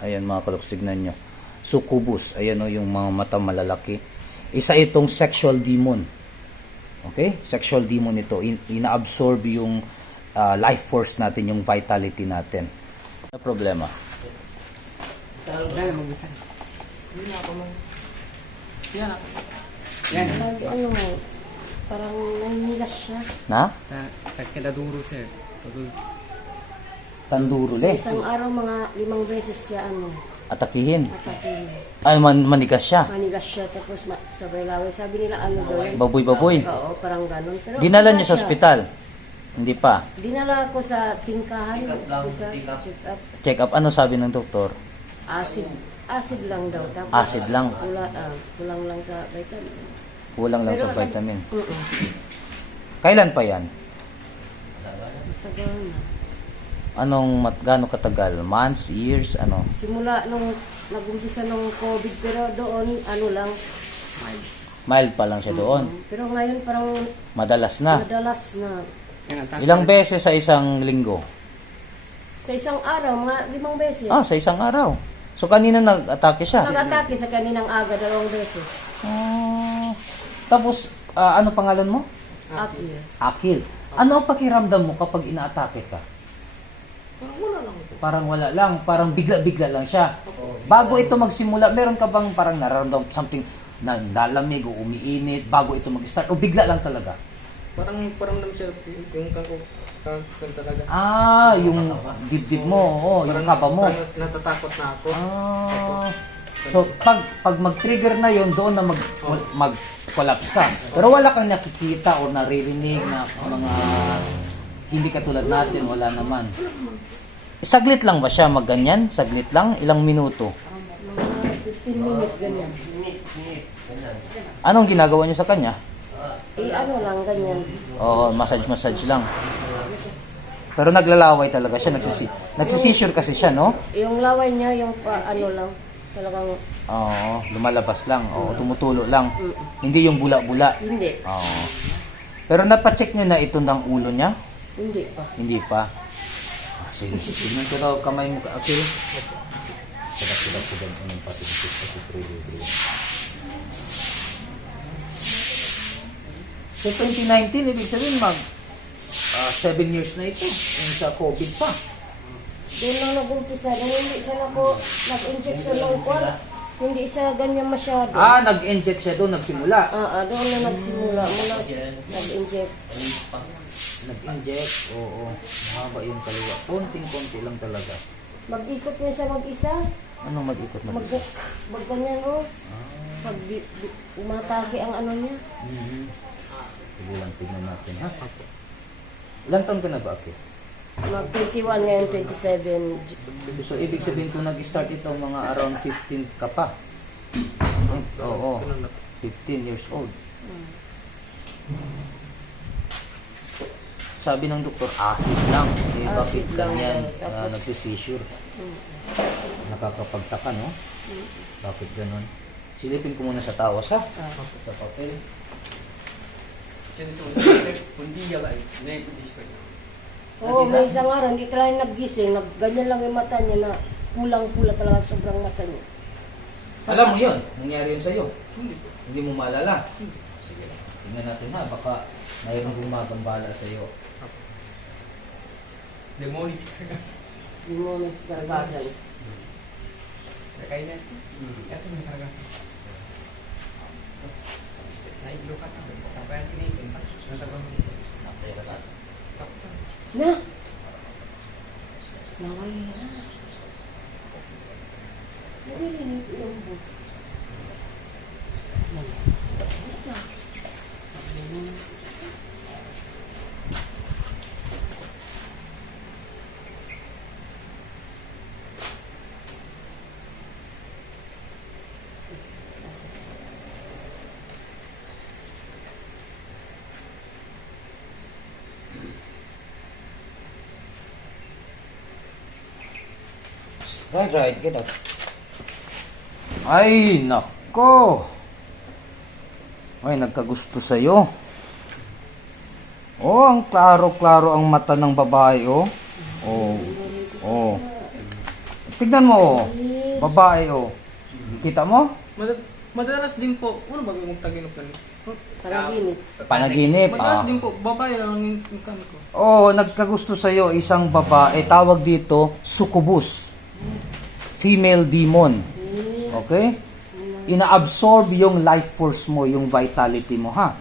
Ayan mga kaloks, tignan nyo. Succubus. Ayan o, yung mga mata malalaki. Isa itong sexual demon. Okay? Sexual demon ito. Ina-absorb yung life force natin, yung vitality natin. Ano problema? Yan. Ano mo, parang naninigas siya. Na? Kadaduro sir. Tandurule. Isang araw mga 5 beses siya Atakihin. atakin. Ay, manigas siya. Manigas siya tapos sabay laway. Sabi nila ano daw yun? Baboy-baboy. Oo, parang ganun. Pero Dinala wala niyo sa siya. ospital? Hindi pa. Dinala ko sa tingkahan, hospital, check up. Check up. Ano sabi ng doktor? Acid lang daw. Tapos, Acid lang. kulang lang sa vitamin. Kulang lang Pero sa vitamin. Oo. Kailan pa yan? Matagal na. Gaano katagal? Months? Years? Ano? Simula nung nag-umpisa nung COVID, pero doon, ano lang. Mild pa lang siya doon. Pero ngayon parang Madalas na. madalas na. Ilang beses sa isang linggo? Sa isang araw, mga 5 beses. Sa isang araw. So, kanina nag-atake siya? Nag-atake sa kaninang aga, 2 beses. Tapos, ano pangalan mo? Akil. Akil. Ano ang pakiramdam mo kapag inaatake ka? Parang wala lang. Parang bigla-bigla lang siya. Bago ito magsimula, meron ka bang parang nararamdaman something na lalamig o umiinit bago ito mag-start? O bigla lang talaga? Parang naman siya yung kang talaga. Yung dibdib mo, yung kaba mo. Parang natatakot na ako. So, pag mag-trigger na yon doon na mag-collapse ka. Pero wala kang nakikita o naririnig na mga hindi katulad natin, wala naman. Saglit lang ba siya magganyan? Saglit lang? Ilang minuto? Mga 15 minutes, ganyan. Anong ginagawa niyo sa kanya? Ano lang, ganyan. Massage lang. Pero naglalaway talaga siya, nagsisisure kasi siya, no? Yung laway niya, yung ano lang, talagang Lumalabas lang. Tumutulo lang. Hindi yung bula-bula. hindi. Pero napacheck niyo na ito ng ulo niya? Hindi pa. Hindi pa. Sige, tignan ko daw kamay mo. Okay. Sadap-sadap anong pati So 2019, ibig sabihin 7 years na ito. Yung sa COVID pa. Doon lang nag-umpisa. Hindi siya nag-inject sa long cord. Hindi siya ganyan masyado. Nag-inject siya doon, nagsimula. Doon na nagsimula. Mula nag-inject. Nag-inject, oo. Mahaba yung kaliwa. Konting-konti lang talaga. Mag-ikot niya siya mag-isa. Anong mag-ikot na? Mag-ganyan Pag umatake ang ano niya. Sige lang, tignan natin, ha? Ilang taon ka na ba, Aki? Mag-21 ngayon, 27. So, ibig sabihin kung nag-start ito, mga around 15 ka pa. Oo, 15 years old. Sabi ng doktor, acid lang. Bakit Acid lang ganyan? daw. Tapos- Nagsisissure. Nakakapagtaka, no? Bakit ganun? Silipin ko muna sa tawas, ha? Sa papel. May isang araw, hindi talaga naggising. Ganyan lang yung mata niya na kulang-pula talaga sobrang mata niya. Alam mo yun? Nangyari yun sa'yo? Hindi mo maalala? Sige. Tingnan natin, ha? Baka mayroong gumagambala sa'yo. Demonic. Hindi mo nagkagasan. Kakain na. Ito may karagasan. Naiglo ka na. Sampai ang kinising. Nasabang mo. Saksa. Na! Naway na. Nagilinig yung buto. Right, get out. Ay, nako. Ay, nagkagusto sa'yo. Ang klaro-klaro ang mata ng babae, Oh. Tignan mo, oh. Babae, oh. Kita mo? Madalas din po, ba yung taginop ka Panaginip. Panaginip. Madalas din po, babae lang ang kan ko. Oo, nagkagusto sa'yo isang babae. Tawag dito, succubus. Female demon. Okay? Ina-absorb yung life force mo, yung vitality mo, ha?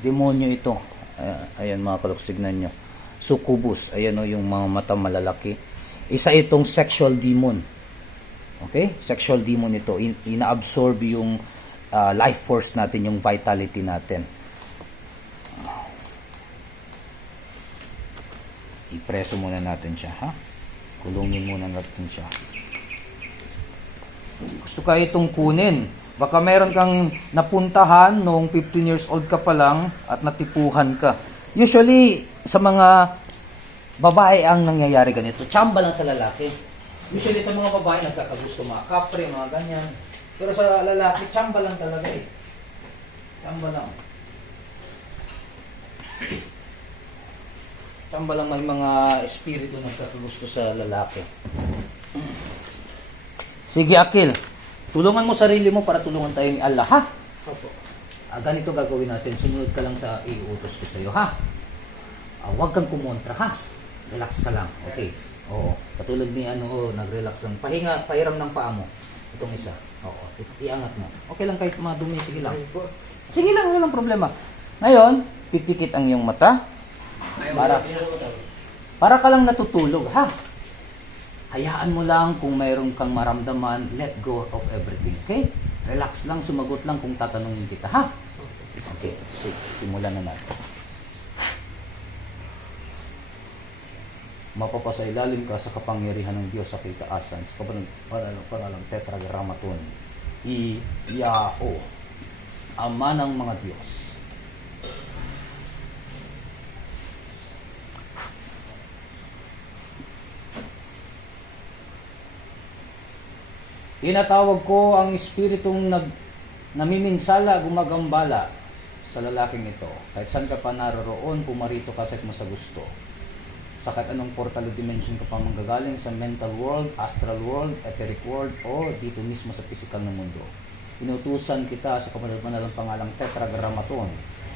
Demonyo ito. Ayan mga kaloks, tignan nyo. Succubus. Ayan o, yung mga mata malalaki. Isa itong sexual demon. Okay? Sexual demon ito. Ina-absorb yung life force natin, yung vitality natin. Ipreso muna natin siya, ha? Kulungin muna natin siya. Gusto ka itong kunin. Baka meron kang napuntahan noong 15 years old ka pa lang at natipuhan ka. Usually, sa mga babae ang nangyayari ganito. Tsamba lang sa lalaki. Usually, sa mga babae, nagkakagusto mga kapre, mga ganyan. Pero sa lalaki, tsamba lang talaga eh. Tsamba lang. Tsamba lang, may mga espiritu nagkakagusto sa lalaki. Sige, Akil. Tulungan mo sarili mo para tulungan tayo ni Allah, ha? Opo. Ganito gagawin natin. Sumunod ka lang sa iutos ko sa'yo, ha? Huwag kang kumontra, ha? Relax ka lang. Okay. Oo. Katulad ni nag-relax lang. Pahiram ng paa mo. Itong isa. Oo. Iangat mo. Okay lang kahit madumi. Sige lang. Sige lang, walang problema. Ngayon, pipikit ang iyong mata. Para ka lang natutulog, ha? Hayaan mo lang kung mayroon kang maramdaman, let go of everything, okay? Relax lang, sumagot lang kung tatanungin kita, ha? Okay, simulan na natin. Mapapasailalim ka sa kapangyarihan ng Diyos sa kitaasan, sa panalang tetragrammaton. Iyao, Ama ng mga Diyos. Tinatawag ko ang espiritong namiminsala, gumagambala sa lalaking ito. Kahit saan ka pa naroroon, pumarito ka sa mo sa gusto. Sa kahit anong portal o dimension ka pa manggagaling, sa mental world, astral world, etheric world, o dito mismo sa physical na mundo. Inutusan kita sa kapanalang pangalang tetragrammaton,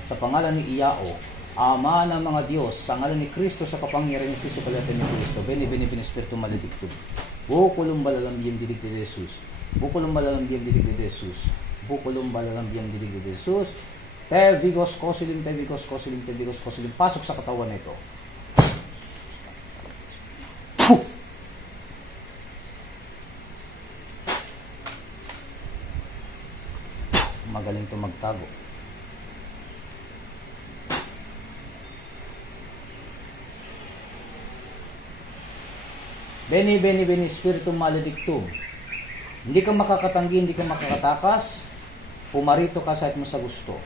sa pangalan ni Iyao, Ama ng mga Diyos, sa ngalan ni Kristo, sa kapangyarihan ni Kristo, kalatan ni Kristo, beni espiritu maledictum. Bukulong balalambiyang dilig de Jesus. Bukulong balalambiyang dilig de Jesus. Bukulong balalambiyang dilig de Jesus. Te vigos kosilim, te vigos kosilim, te vigos kosilim. Pasok sa katawan na ito. Magaling ito magtago. Beni espiritu maledictum. Hindi ka makakatanggi, hindi ka makakatakas. Pumarito ka sa mo sa gusto.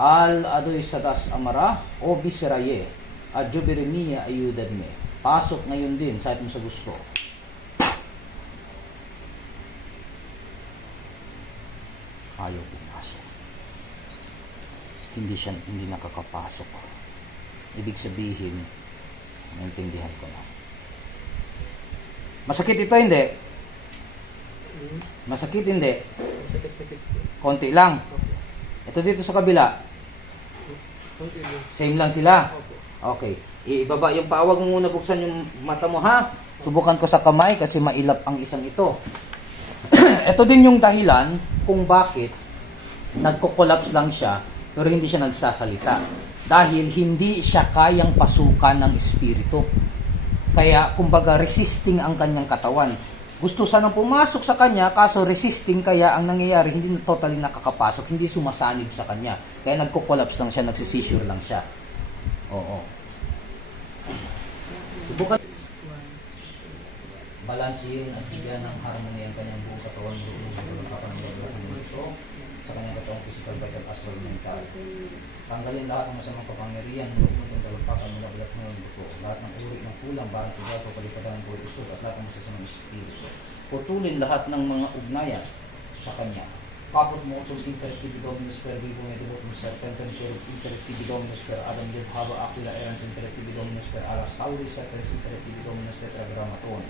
Al adoy sadas amara o biseraye. Adyo beremiya ayudan me. Pasok ngayon din sa mo sa gusto. Ayaw pumasok. Hindi nakakapasok. Ibig sabihin, naintindihan ko na. Masakit ito, hindi? Masakit, hindi? Sakit-sakit. Konti lang. Ito dito sa kabila. Same lang sila. Okay. Ibaba yung pawag mo muna, buksan yung mata mo, ha? Subukan ko sa kamay kasi mailap ang isang ito. Ito din yung dahilan kung bakit nagko-collapse lang siya pero hindi siya nagsasalita. Dahil hindi siya kayang pasukan ng espiritu. Kaya, kumbaga, resisting ang kanyang katawan. Gusto sanang pumasok sa kanya, kaso resisting, kaya ang nangyayari, hindi totally nakakapasok, hindi sumasanib sa kanya. Kaya nagko-collapse lang siya, nagsisissure lang siya. Oo. Subukan. Balansin at bigyan ng harmony ang kanyang buong katawan, sa kanyang katawang physical, vital, astral, mental. Tanggalin lahat ng masamang kapangyarihan, magpuntang talampakan mula ulat ng buto. Lahat ng uri ng kulang, barang tugato, kalipatan ng buhay isod, at lahat ng masasamang espiritu. Putulin lahat ng mga ugnayan sa kanya. Papot mo utol interactivi dominus per vivo me devotum serpentem interactivi dominus per Adam Liv Haba Aquila erans interactivi dominus per Alas Tauris et interactivi dominus tetragrammaton.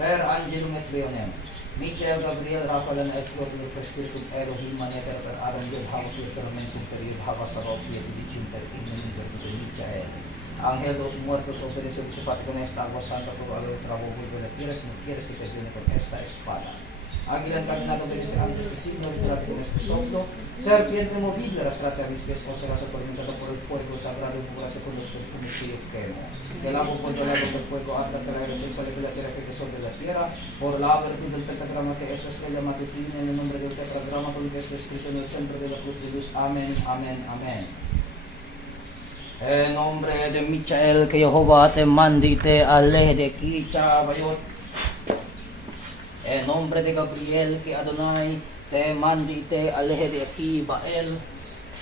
Per Angelo Metrionem, Michael Gabriel Rafael Escort, Espiritum Elohim Maneter per Aaron Yod, Havas Literamentum Period, Havas Sabot, Yedicim per Ignamin per Michael. Ángel dos muertos obedece su parte con esta agua santa por algo trabajo de quieres no quieres que te viene con esta espada. Águila encaminado obedece antes que signo literal con este soplo. Serpiente movible arrastrate a mis pies o serás atormentado por el fuego sagrado y muérate con los perfumes que yo quemo. Del agua por el agua del fuego arda la erosión de la tierra que te sobre la tierra. Por la virtud del pentagrama que es la estrella matutina en el nombre del tetragrama con lo que está escrito en el centro de la cruz de luz. Amén, amén, amén. En nombre de Michael, que Jehová te mande y te aleje de aquí, Chabayot. En nombre de Gabriel, que Adonai te mande y te aleje de aquí, Bael.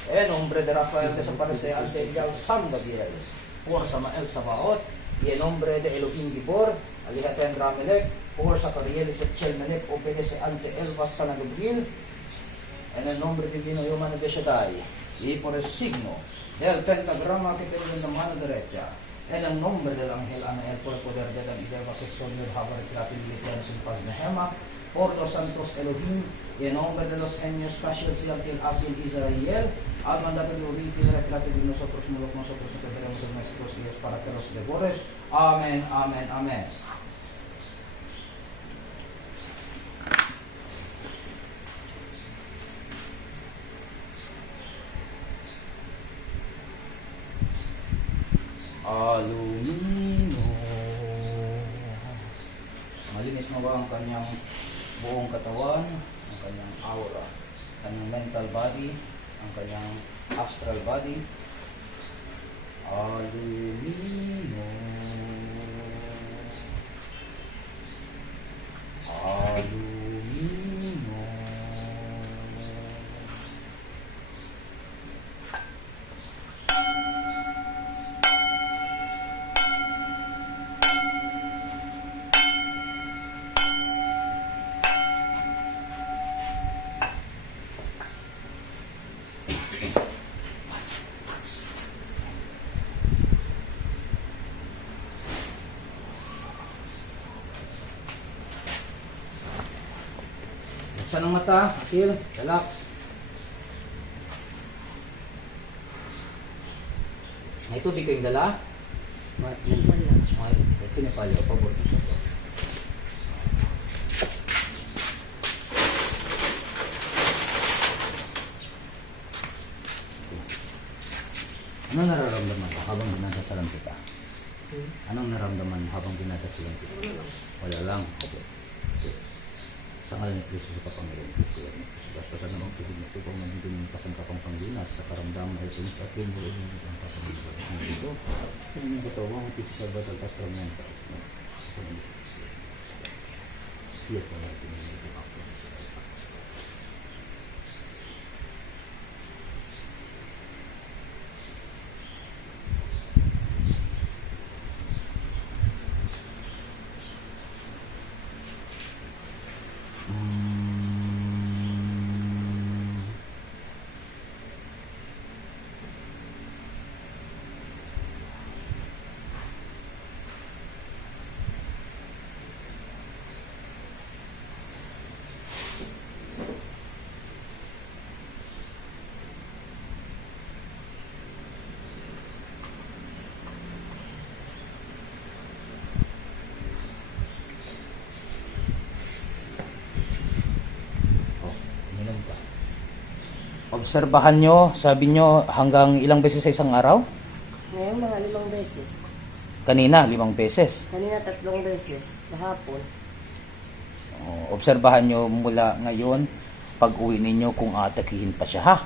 En nombre de Rafael, desaparece ante el San Gabriel, por Samael Sabaot. Y en nombre de Elohim Gibor, aléjate en Ramelech, por Zacariel y Sechel Melech, obedece ante el Vasana Gabriel. En el nombre divino y humano de Shaddai, y por el signo del pentagrama que tengo en la mano derecha, en el nombre del ángel Anael, por el poder de Dan y Deva, que son el Habar y Kratin y Litrianos en paz Nehema, por los santos Elohim, y en nombre de los genios Kashil, Sialtil, Abdil, Israel, al mandato de Uri, y de Kratin de nosotros, nosotros no veremos de nuestros hijos para que los devores. Amén, amén, amén. Alumino. Malinis mo ba ang kanyang buong katawan, ang kanyang aura, kanyang mental body, ang kanyang astral body? Alumino. Alumino. Buksan ang mata, Akil, relax. May tubig kayong dala? Minsan lang. Ay, ito na pala, pabot. Ano nararamdaman mo habang dinadasalan kita? Anong nararamdaman mo habang dinadasalan kita? Wala lang. Okay. Sa ngalan ni Kristo sa kapangyarihan ng Kristo, basbasan namang tubig na tubang nandito ng kasangkapang Pangilinas sa karamdaman ay sinis at yung buong ng kapangyarihan ng Kristo. Kung yung katawang physical battle pastor mental. Iyak na natin yung ito ako. Obserbahan nyo, sabi nyo hanggang ilang beses sa isang araw? Ngayon mga 5 beses. Kanina, 5 beses. Kanina 3 beses. Kahapon. Obserbahan nyo mula ngayon, pag uwi ninyo kung atakihin pa siya ha.